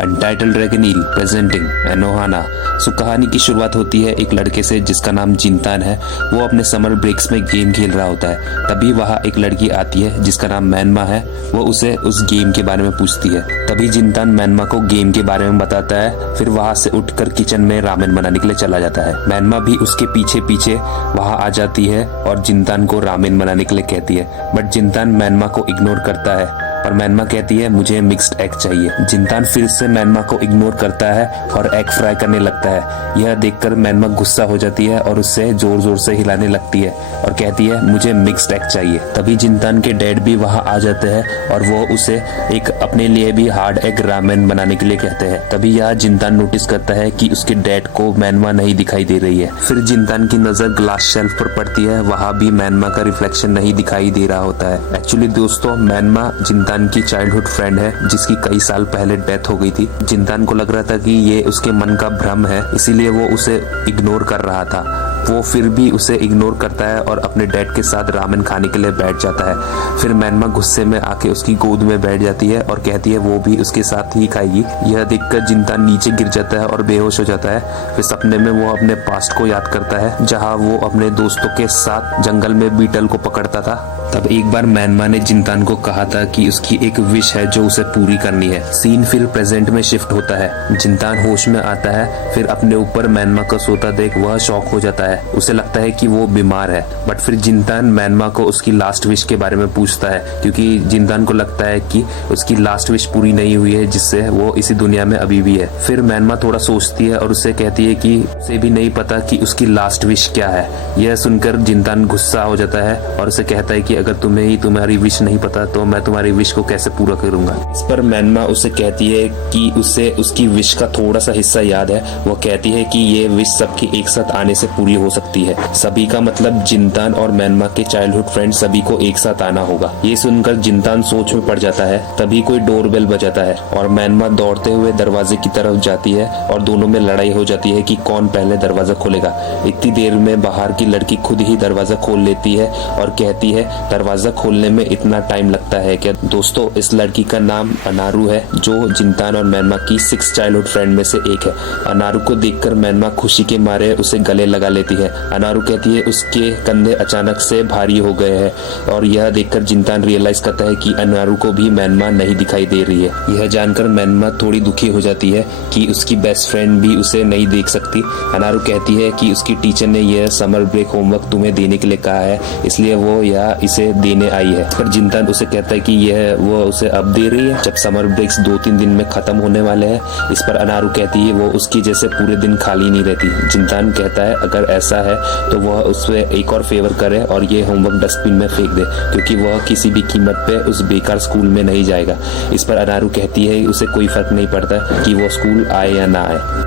Untitled dragon ईल presenting एनोहाना। सो कहानी की शुरुआत होती है एक लड़के से जिसका नाम जिनतान है। वो अपने समर ब्रेक्स में गेम खेल रहा होता है। तभी वहाँ एक लड़की आती है जिसका नाम मैनमा है। वो उसे उस गेम के बारे में पूछती है। तभी जिनतान मैनमा को गेम के बारे में बताता है। फिर वहाँ से उठकर किचन में रामेन बनाने के लिए चला जाता है। मैनमा भी उसके पीछे पीछे वहाँ आ जाती है और जिनतान को रामेन बनाने के लिए कहती है। बट जिनतान मैनमा को इग्नोर करता है और मैनमा कहती है मुझे मिक्स्ड एग चाहिए। जिनतान फिर से मैनमा को इग्नोर करता है और एग फ्राई करने लगता है। यह देखकर मैनमा गुस्सा हो जाती है और उससे जोर जोर से हिलाने लगती है और कहती है मुझे मिक्स्ड एग चाहिए। तभी जिनतान के डैड भी वहाँ आ जाते हैं और वो उसे एक अपने लिए भी हार्ड एग रामेन बनाने के लिए कहते हैं। तभी यह जिनतान नोटिस करता है कि उसके डैड को मैनमा नहीं दिखाई दे रही है। फिर जिनतान की नजर ग्लास शेल्फ पर पड़ती है। वहाँ भी मैनमा का रिफ्लेक्शन नहीं दिखाई दे रहा होता है। एक्चुअली दोस्तों मैनमा जिनतान की चाइल्डहुड फ्रेंड है जिसकी कई साल पहले डेथ हो गई थी। जिनतान को लग रहा था कि ये उसके मन का भ्रम है, इसीलिए वो उसे इग्नोर कर रहा था। वो फिर भी उसे इग्नोर करता है और अपने डैड के साथ रामेन खाने के लिए बैठ जाता है। फिर मैनमा गुस्से में आके उसकी गोद में बैठ जाती है और कहती है वो भी उसके साथ ही खाएगी। यह देखकर जिनतान नीचे गिर जाता है और बेहोश हो जाता है। फिर सपने में वो अपने पास्ट को याद करता है जहाँ वो अपने दोस्तों के साथ जंगल में बीटल को पकड़ता था। तब एक बार मैनमा ने जिनतान को कहा था कि उसकी एक विश है जो उसे पूरी करनी है। सीन फिर प्रेजेंट में शिफ्ट होता है। जिनतान होश में आता है। फिर अपने ऊपर मैनमा को सोता देख वह शॉक हो जाता है। उसे लगता है कि वो बीमार है। बट फिर जिनतान मैनमा को उसकी लास्ट विश के बारे में पूछता है क्योंकि जिनतान को लगता है कि उसकी लास्ट विश पूरी नहीं हुई है जिससे वो इसी दुनिया में अभी भी है। फिर मैनमा थोड़ा सोचती है और उससे कहती है कि उसे भी नहीं पता कि उसकी लास्ट विश क्या है। यह सुनकर जिनतान गुस्सा हो जाता है और उसे कहता है कि अगर तुम्हें ही तुम्हारी विश नहीं पता तो मैं तुम्हारी विश को कैसे पूरा करूंगा। इस पर मैनमा उसे कहती है कि उसे उसकी विश का थोड़ा सा हिस्सा याद है। वो कहती है कि ये विश सबके एक साथ आने से पूरी हो सकती है। सभी का मतलब जिनतान और मैनमा के चाइल्डहुड फ्रेंड सभी को एक साथ आना होगा। ये सुनकर जिनतान सोच में पड़ जाता है। तभी कोई डोरबेल बजाता है और मैनमा दौड़ते हुए दरवाजे की तरफ जाती है और दोनों में लड़ाई हो जाती है कि कौन पहले दरवाजा खोलेगा। इतनी देर में बाहर की लड़की खुद ही दरवाजा खोल लेती है और कहती है दरवाजा खोलने में इतना टाइम लगता है क्या? दोस्तों इस लड़की का नाम अनारू है जो जिनतान और मैनमा की 6 चाइल्डहुड फ्रेंड में से एक है। अनारू को देखकर मैनमा खुशी के मारे उसे गले लगा लेती है। अनारू कहती है उसके कंधे अचानक से भारी हो गए हैं और यह देखकर जिनतान रियलाइज करता है कि अनारू को भी मैनमा नहीं दिखाई दे रही है। यह जानकर मैनमा थोड़ी दुखी हो जाती है कि उसकी बेस्ट फ्रेंड भी उसे नहीं देख सकती। अनारू कहती है कि उसकी टीचर ने यह समर ब्रेक होमवर्क तुम्हें देने के लिए कहा है, इसलिए वो यह इसे देने आई है। पर जिनतान उसे कहता है कि यह वो उसे अब दे रही है जब समर ब्रेक्स 2-3 दिन में खत्म होने वाले हैं। इस पर अनारू कहती है वो उसकी जैसे पूरे दिन खाली नहीं रहती। जिनतान कहता है अगर ऐसा है तो वह उससे एक और फेवर करे और ये होमवर्क डस्टबिन में फेंक दे क्योंकि वह किसी भी कीमत पे उस बेकार स्कूल में नहीं जाएगा। इस पर अनारू कहती है उसे कोई फर्क नहीं पड़ता कि वो स्कूल आए या ना आए।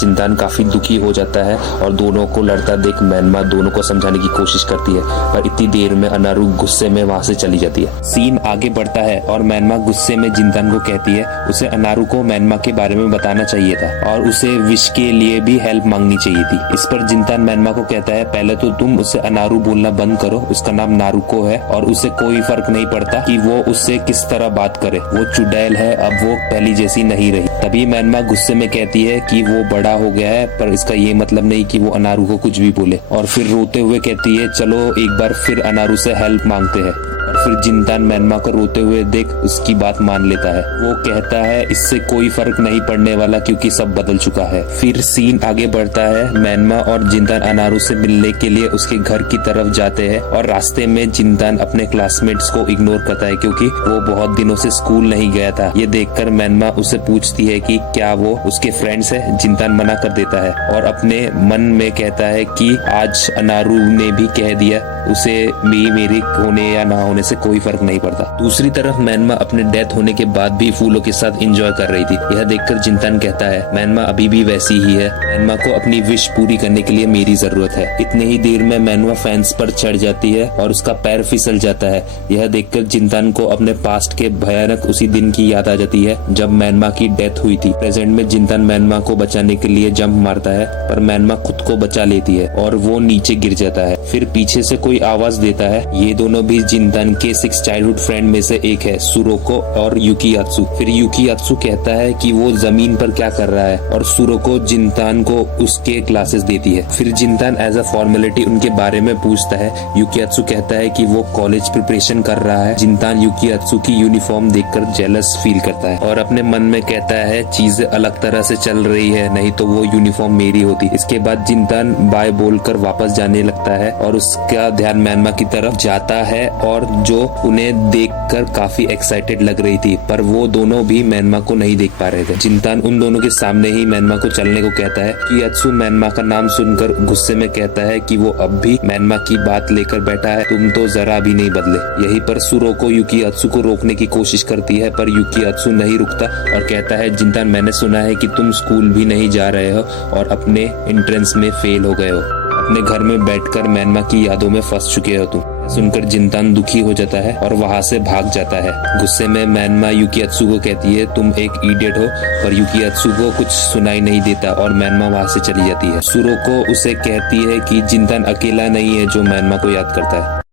जिनतान काफी दुखी हो जाता है और दोनों को लड़ता देख मैनमा दोनों को समझाने की कोशिश करती है पर इतनी देर में अनारू गुस्से में वहाँ से चली जाती है। सीन आगे बढ़ता है और मैनमा गुस्से में जिनतान को कहती है उसे अनारू को मैनमा के बारे में बताना चाहिए था और उसे विश के लिए भी हेल्प मांगनी चाहिए थी। इस पर जिनतान मैनमा को कहता है पहले तो तुम उसे अनारू बोलना बंद करो। उसका नाम नारुको है और उसे कोई फर्क नहीं पड़ता कि वो उससे किस तरह बात करे। वो चुड़ैल है, अब वो पहली जैसी नहीं रही। तभी मैनमा गुस्से में कहती है कि वो बड़ा हो गया है पर इसका ये मतलब नहीं कि वो अनारू को कुछ भी बोले। और फिर रोते हुए कहती है चलो एक बार फिर अनारू से हेल्प मांगते हैं। और फिर जिनतान मैनमा को रोते हुए देख उसकी बात मान लेता है। वो कहता है इससे कोई फर्क नहीं पड़ने वाला क्योंकि सब बदल चुका है। फिर सीन आगे बढ़ता है। मैनमा और जिनतान अनारू से मिलने के लिए उसके घर की तरफ जाते हैं और रास्ते में जिनतान अपने क्लासमेट्स को इग्नोर करता है क्योंकि वो बहुत दिनों से स्कूल नहीं गया था। ये देखकर मैनमा उसे पूछती है कि क्या वो उसके फ्रेंड्स है। जिनतान मना कर देता है और अपने मन में कहता है कि आज अनारू ने भी कह दिया उसे भी मेरे होने या ना होने से कोई फर्क नहीं पड़ता। दूसरी तरफ मैनमा अपने डेथ होने के बाद भी फूलों के साथ एंजॉय कर रही थी। यह देखकर जिनतान कहता है मैनमा अभी भी वैसी ही है। मैनमा को अपनी विश पूरी करने के लिए मेरी जरूरत है। इतने ही देर में मैनमा फेंस पर चढ़ जाती है और उसका पैर फिसल जाता है। यह देखकर जिनतान को अपने पास्ट के भयानक उसी दिन की याद आ जाती है जब मैनमा की डेथ हुई थी। प्रेजेंट में जिनतान मैनमा को बचाने के लिए जंप मारता है पर मैनमा खुद को बचा लेती है और वो नीचे गिर जाता है। फिर पीछे से कोई कोई आवाज देता है। ये दोनों भी जिनतान के 6 चाइल्डहुड फ्रेंड में से एक है, सुरोको और यूकीयात्सु। फिर यूकीयात्सु कहता है कि वो जमीन पर क्या कर रहा है और सुरोको जिनतान को उसके क्लासेस देती है। फिर जिनतान एज अ फॉर्मेलिटी उनके बारे में पूछता है। यूकीयात्सु कहता है कि वो कॉलेज प्रिपरेशन कर रहा है। जिनतान यूकीयात्सु की यूनिफॉर्म देखकर जेलस फील करता है और अपने मन में कहता है चीजें अलग तरह से चल रही है, नहीं तो वो यूनिफॉर्म मेरी होती। इसके बाद जिनतान बाय बोलकर वापस जाने लगता है और उसका ध्यान म्यांमा की तरफ जाता है और जो उन्हें देखकर काफी एक्साइटेड लग रही थी, पर वो दोनों भी म्यांमा को नहीं देख पा रहे थे। जिनतान उन दोनों के सामने ही म्यांमा को चलने को कहता है। यूकीयात्सु म्यांमा का नाम सुनकर गुस्से में कहता है कि वो अब भी म्यांमा की बात लेकर बैठा है, तुम तो जरा भी नहीं बदले। यहीं पर सुरोको यूकीयात्सु को रोकने की कोशिश करती है, पर यूकीयात्सु नहीं रुकता और कहता है जिनतान मैंने सुना है कि तुम स्कूल भी नहीं जा रहे हो और अपने एंट्रेंस में फेल हो गए हो, अपने घर में बैठकर म्यांमा की यादों में फंस चुके हो तुम। सुनकर जिनतान दुखी हो जाता है और वहाँ से भाग जाता है। गुस्से में म्यांमा यूकीयात्सु को कहती है तुम एक इडियट हो, पर यूकीयात्सु को कुछ सुनाई नहीं देता और म्यांमा वहाँ से चली जाती है। सुरोको उसे कहती है कि जिनतान अकेला नहीं है जो म्यांमा को याद करता है।